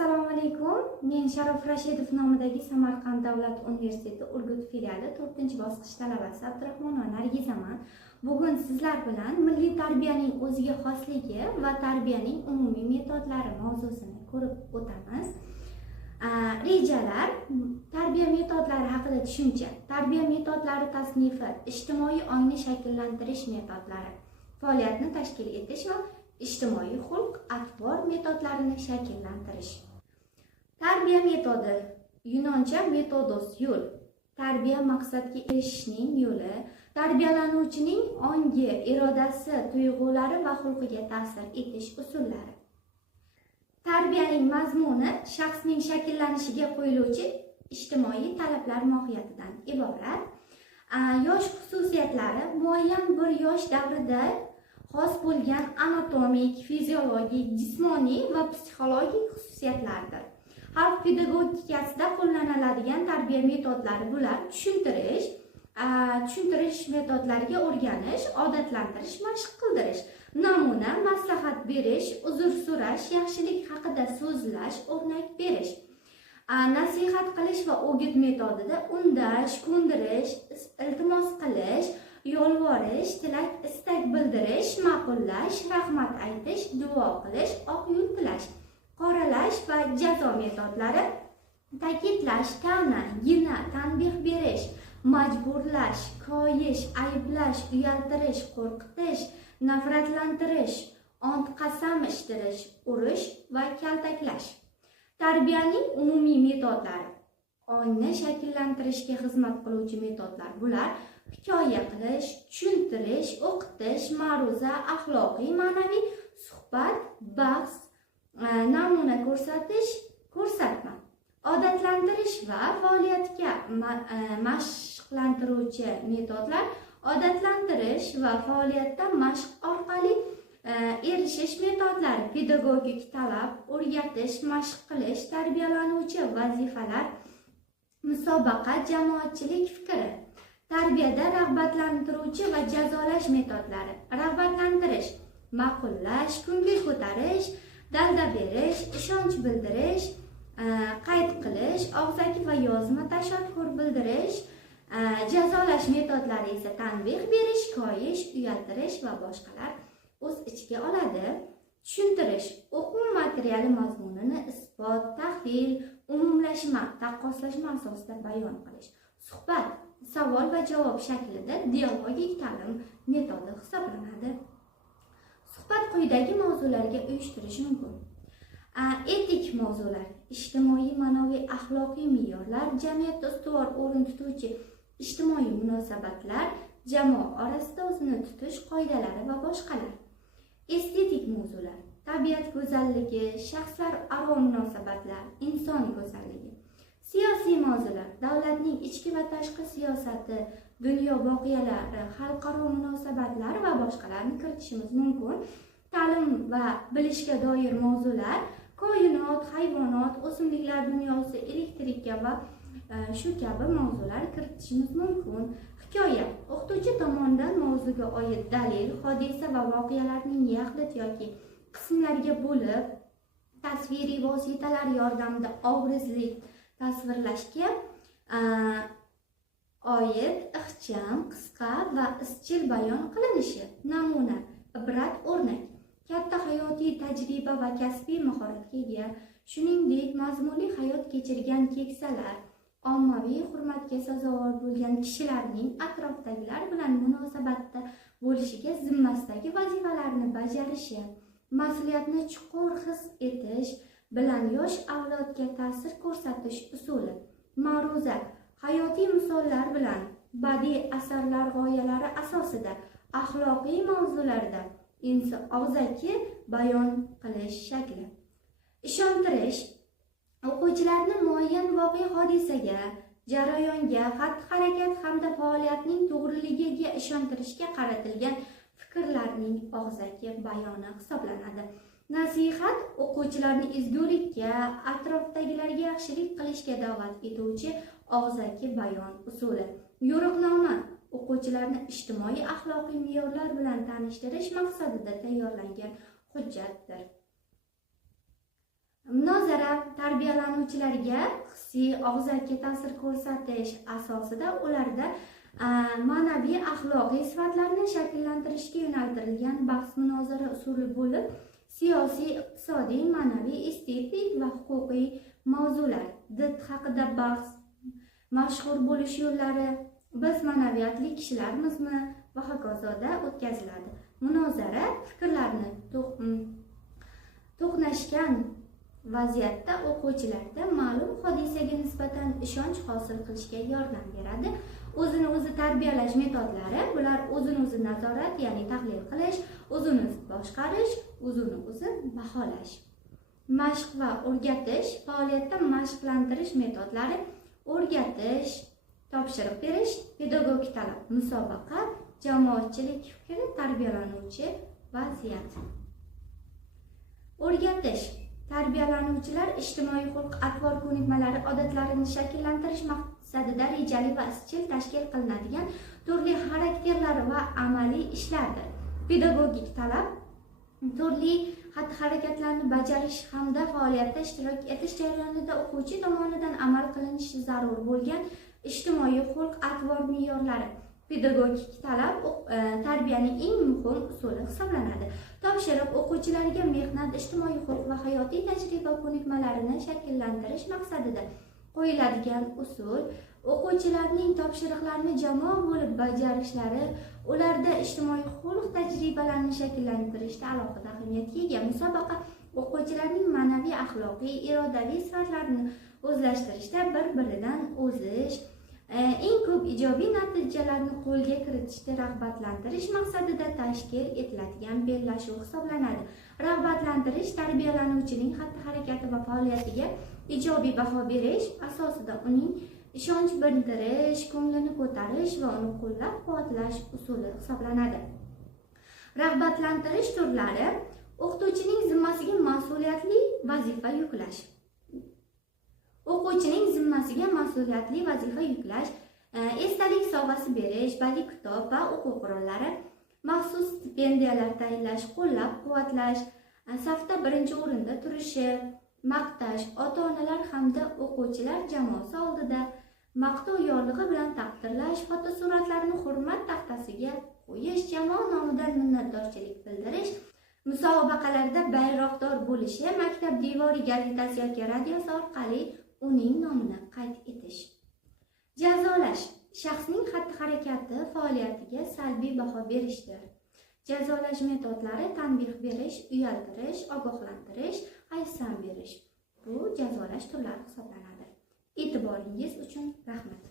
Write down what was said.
Assalomu alaykum. Men Sharof Rashidov nomidagi Samarqand davlat universiteti Urgut filiali 4-bosqich talabasi Abdurahmonova Nargizaman. Bugun sizlar bilan milliy tarbiyaning o'ziga xosligi va tarbiyaning umumiy metodlari mavzusini ko'rib o'tamiz. Rejalar, tarbiya metodlari haqida tushuncha. Tarbiya metodlari tasnifi, ijtimoiy ongni shakllantirish metodlari, faoliyatni tashkil etish va ijtimoiy xulq-atvor metodlarini shakllantirish. Tarbiya metodi, yunoncha metodos yo'l. Tarbiya maqsadga erishishning yo'li, tarbiyalanuvchining ongi, irodasi, tuyg'ulari va xulqiga ta'sir etish usullari. Tarbiyaning mazmuni shaxsning shakllanishiga qo'yiluvchi ijtimoiy talablar mohiyatidan iborat. Yosh xususiyatlari muayyan bir yosh davrida xos bo'lgan anatomik, fiziologik, jismoniy va psixologik xususiyatlardir. Xalq pedagogikasida qo'llaniladigan tarbiya metodlari bular: tushuntirish metodlariga o'rganish, odatlantirish, mashq qildirish, namuna, maslahat berish, uzr so'rash, yaxshilik haqida so'zlash, o'rnak berish. Nasihat qilish va o'git metodida undash, ko'ndirish, iltimos qilish, yolvorish, tilak, istak bildirish, ma'qullash, rahmat aytish, duo qilish, oq yo'l tilash, qoralash va jazo metodlari: ta'kidlash, ta'na, gina, tanbeh berish, majburlash, koyish, ayblash, uyaltirish, qo'rqitish, nafratlantirish, ont qasam ishtirish, urish va kaltaklash. Tarbiyaning umumiy metodlari. Ongni shakllantirishga xizmat qiluvchi metodlar bular: hikoya qilish, tushuntirish, o'qitish, ma'ruza, axloqiy, ma'naviy, suhbat, bahs, namuna ko'rsatish, ko'rsatma. Odatlantirish va faoliyatga mashqlantiruvchi metodlar: odatlantirish va faoliyatda mashq orqali erishish metodlari: pedagogik talab, o'rgatish, mashq qilish, tarbiyalanuvchi vazifalar, musobaqa, jamoatchilik fikri. Tarbiyada rag'batlantiruvchi va jazolash metodlari: rag'batlantirish, ma'qullash, ko'ngil ko'tarish, dalda berish, ishonch bildirish, qayd qilish, og'zaki va yozma tashakkur bildirish. Jazolash metodlari esa tanbeh berish, koyish, uyaltirish va boshqalar o'z ichiga oladi. Tushuntirish, o'quv materiali mazmunini isbot, tahlil, umumlashma, taqqoslashma asosida bayon qilish. Suhbat, savol va javob shaklida dialogik ta'lim metodi hisoblanadi. Suhbat quyidagi mavzularga uyushtirish mumkin. Etik mavzular: ijtimoiy, ma'naviy, axloqiy me'yorlar, jamiyatda ustuvor o'rin tutuvchi ijtimoiy munosabatlar, jamoa orasida o'zini tutish qoidalari va boshqalar. Estetik mavzular: tabiat go'zalligi, shaxslar aro munosabatlar, inson go'zalligi. Siyosiy mavzular: davlatning ichki va tashqi siyosati, dunyo voqealari, xalqaro munosabatlar va boshqalarni kiritishimiz mumkin. Ta'lim va bilishga doir mavzular: koinot, hayvonot, o'simliklar dunyosi, elektrika va shu kabi mavzular kiritishimiz mumkin. Hikoya: o'qituvchi tomonidan mavzuga oid dalil, hodisa va voqealarning yaxlit yoki qismlarga bo'lib, tasviriy vositalar yordamida obrazli tasvirlashga oid ixcham, qisqa va izchil bayon qilinishi. Namuna, ibrat, o'rnak: katta hayotiy tajriba va kasbiy mahoratga ega, shuningdek mazmunli hayot kechirgan keksalar, ommaviy hurmatga sazovor bo'lgan kishilarning atrofdagilar bilan munosabatda bo'lishiga zimmasidagi vazifalarni bajarishi, mas'uliyatni chuqur his etish bilan yosh avlodga ta'sir ko'rsatish usuli. Ma'ruza: hayotiy misollar bilan badiiy asarlar g'oyalari asosida axloqiy mavzularda og'zaki bayon qilish shakli. Ishontirish: o'quvchilarni muayyan voqea, hodisaga, jarayonga, xatti-harakat hamda faoliyatning to'g'riligiga ishontirishga qaratilgan fikrlarning og'zaki bayoni hisoblanadi. Nasihat: o'quvchilarni ezgulikka, atrofdagilarga yaxshilik qilishga da'vat etuvchi og'zaki bayon usuli. Yo'riqnoma: o'quvchilarni ijtimoiy axloqiy me'yorlar bilan tanishtirish maqsadida tayyorlangan hujjatdir. Munozara Munozara tarbiyalanuvchilarga hissiy og'zaki ta'sir ko'rsatish asosida ularda ma'naviy axloqiy sifatlarni shakllantirishga yo'naltirilgan bahs munozara usuli bo'lib, siyosiy, iqtisodiy, ma'naviy, estetik va huquqiy mavzular, did haqida bahs, mashhur bo'lish yo'llari, biz ma'naviyatli kishilarmizmi va hokazoda o'tkaziladi. Munozara fikrlarni to'qnashgan vaziyatda o'quvchilarda ma'lum hodisaga nisbatan ishonch hosil qilishga yordam beradi. O'zini o'zi tarbiyalash metodlari bular o'zini o'zi nazorat, ya'ni tahlil qilish, o'zini o'zi boshqarish, o'zini o'zi baholash. Mashq va o'rgatish, faoliyatda mashqlantirish metodlari: o'rgatish, topshiriq berish, pedagogik talab, musobaqa, jamoatchilik fikri, tarbiyalanuvchi vaziyat. O'rgatish: tarbiyalanuvchilar ijtimoiy xulq-atvor ko'nikmalari, odatlarini shakllantirish maqsadida rejali va izchil tashkil qilinadigan turli xarakterlar va amaliy ishlardir. Pedagogik talab: turli xatti-harakatlarni bajarish hamda faoliyatda ishtirok etish jarayonida o'quvchi tomonidan amal qilinishi zarur bo'lgan ijtimoiy xulq-atvor me'yorlari. Pedagogik talab tarbiyaning eng muhim usuli hisoblanadi. Topshiriq: o'quvchilarga mehnat, ijtimoiy xulq va hayotiy tajriba ko'nikmalarini shakllantirish maqsadida qo'yiladigan usul. O'quvchilarning topshiriqlarni jamoa bo'lib bajarishlari ularda ijtimoiy xulq tajribalarini shakllantirishda alohida ahamiyatga ega. Musobaqa: o'quvchilarning ma'naviy, axloqiy, irodaviy sifatlarini o'zlashtirishda bir-biridan o'zish, eng ko'p ijobiy natijalarni qo'lga kiritishga rag'batlantirish maqsadida tashkil etiladigan bellashuv hisoblanadi. Rag'batlantirish tarbiyalanuvchining xatti-harakati va faoliyatiga ijobiy baho berish asosida uning ishonch bildirish, ko'nglini ko'tarish va uni qo'llab-quvvatlash usuli hisoblanadi. Rag'batlantirish turlari: o'qituvchining zimmasiga mas'uliyatli vazifa yuklash. O'quvchining zimmasiga mas'uliyatli vazifa yuklash, esdalik sovg'asi berish, badiiy kitob va o'quv qurollari, maxsus stipendiyalar tayinlash, qo'llab-quvvatlash, safda birinchi o'rinda turishi, maqtash, ota-onalar hamda o'quvchilar jamoasi oldida maqtov yorlig'i bilan taqdirlash, fotosuratlarni hurmat taxtasiga qo'yish, jamoa nomidan minnatdorchilik bildirish, musobaqalarda bayroqdor bo'lishi, maktab devoriy gazetasi yoki radiosi orqali uning nomini qayd etish. Jazolash: shaxsning xatti-harakati, faoliyatiga salbiy baho berishdir. Jazolash metodlari: tanbeh berish, uyaltirish, ogohlantirish, hayfsan berish. Bu jazolash turlari hisoblanadi. E'tiboringiz uchun rahmat.